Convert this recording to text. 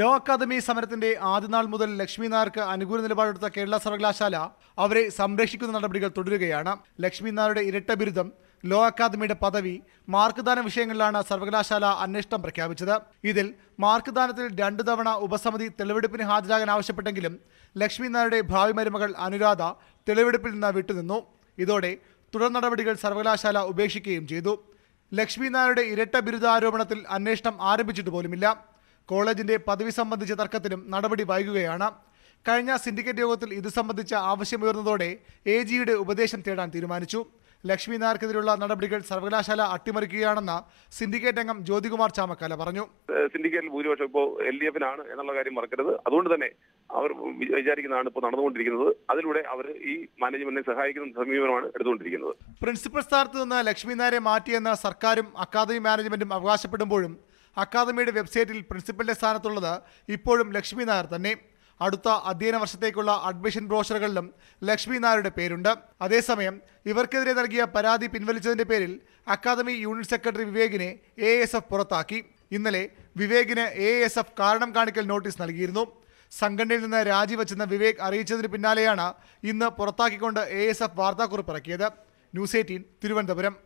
Law academy സമരത്തിന്റെ ആദ്യനാൾ മുതൽ ലക്ഷ്മി നായർക്ക് അനുകൂല നിലപാടെടുത്ത കേരള സർവകലാശാല അവരെ സംരക്ഷിക്കുന്ന നടപടികൾ തുടരുകയാണ്. ലക്ഷ്മി നായരുടെ ഇരട്ട ബിരുദം, ലോ അക്കാദമിയുടെ പദവി, മാർക്ക്ദാന വിഷയങ്ങളിലാണ് സർവകലാശാല അന്വേഷണം പ്രഖ്യാപിച്ചത്. ഇതിൽ മാർക്ക്ദാനത്തിൽ 2 തവണ ഉപസമിതി തെളിവെടുപ്പിന് ഹാജരാകാൻ ആവശ്യപ്പെട്ടെങ്കിലും ലക്ഷ്മി നായരുടെ ഭാവി മരുമകൾ അനുരാധ തെളിവെടുപ്പിൽ നിന്ന് വിട്ടുനിന്നു. ഇതോടെ തുടർ നടപടികൾ സർവകലാശാല ഉപേക്ഷിക്കുകയും ചെയ്തു. ലക്ഷ്മി നായരുടെ ഇരട്ട ബിരുദാരോപണത്തിൽ അന്വേഷണം ആരംഭിച്ചിട്ട് പോലുമില്ല. കോളേജിന്റെ പദവി സംബന്ധിച്ച തർക്കത്തിലും നടപടി വൈകുകയാണ്. കഴിഞ്ഞ സിൻഡിക്കേറ്റ് യോഗത്തിൽ ഇത് സംബന്ധിച്ച ആവശ്യമുയർന്നതോടെ AGയുടെ ഉപദേശം തേടാൻ തീരുമാനിച്ചു. ലക്ഷ്മി നായർക്കെതിരെയുള്ള നടപടികൾ സർവകലാശാല അട്ടിമറിക്കുകയാണെന്ന് സിൻഡിക്കേറ്റ് അംഗം ജ്യോതികുമാർ ചാമക്കാല പറഞ്ഞു. സിൻഡിക്കേറ്റിൽ ഭൂരിപക്ഷം ഇപ്പോൾ LDFനാണ് എന്നുള്ള കാര്യം മറക്കരുത്. അതുകൊണ്ട് തന്നെ അവർ വിചാരിക്കുന്നതാണ് ഇപ്പോൾ നടന്നുകൊണ്ടിരിക്കുന്നത്. അതിലൂടെ അവർ ഈ മാനേജ്മെന്റിനെ സഹായിക്കുന്ന സമീപനമാണ് എടുത്തുകൊണ്ടിരിക്കുന്നത്. പ്രിൻസിപ്പൽ സ്ഥാനത്ത് നിന്ന് ലക്ഷ്മി നായരെ മാറ്റിയെന്ന് സർക്കാരും അക്കാദമി മാനേജ്മെന്റും അവകാശപ്പെടുമ്പോഴും അക്കാദമിയുടെ വെബ്സൈറ്റിൽ പ്രിൻസിപ്പലിന്റെ സ്ഥാനത്തുള്ളത് ഇപ്പോഴും ലക്ഷ്മി നായർ തന്നെ. അടുത്ത അധ്യയന വർഷത്തേക്കുള്ള അഡ്മിഷൻ ബ്രോഷറുകളിലും ലക്ഷ്മി നായരുടെ പേരുണ്ട്. അതേസമയം ഇവർക്കെതിരെ നൽകിയ പരാതി പിൻവലിച്ചതിന്റെ പേരിൽ അക്കാദമി യൂണിറ്റ് സെക്രട്ടറി വിവേകിനെ ASF പുറത്താക്കി. ഇന്നലെ വിവേകിന് ASF കാരണം കാണിക്കൽ നോട്ടീസ് നൽകിയിരുന്നു. സംഘടനയിൽ നിന്ന് രാജിവെച്ചെന്ന് വിവേക് അറിയിച്ചതിന് പിന്നാലെയാണ് ഇന്ന് പുറത്താക്കിക്കൊണ്ട് ASF വാർത്താക്കുറിപ്പ് ഇറക്കിയത്. ന്യൂസ് 18 തിരുവനന്തപുരം.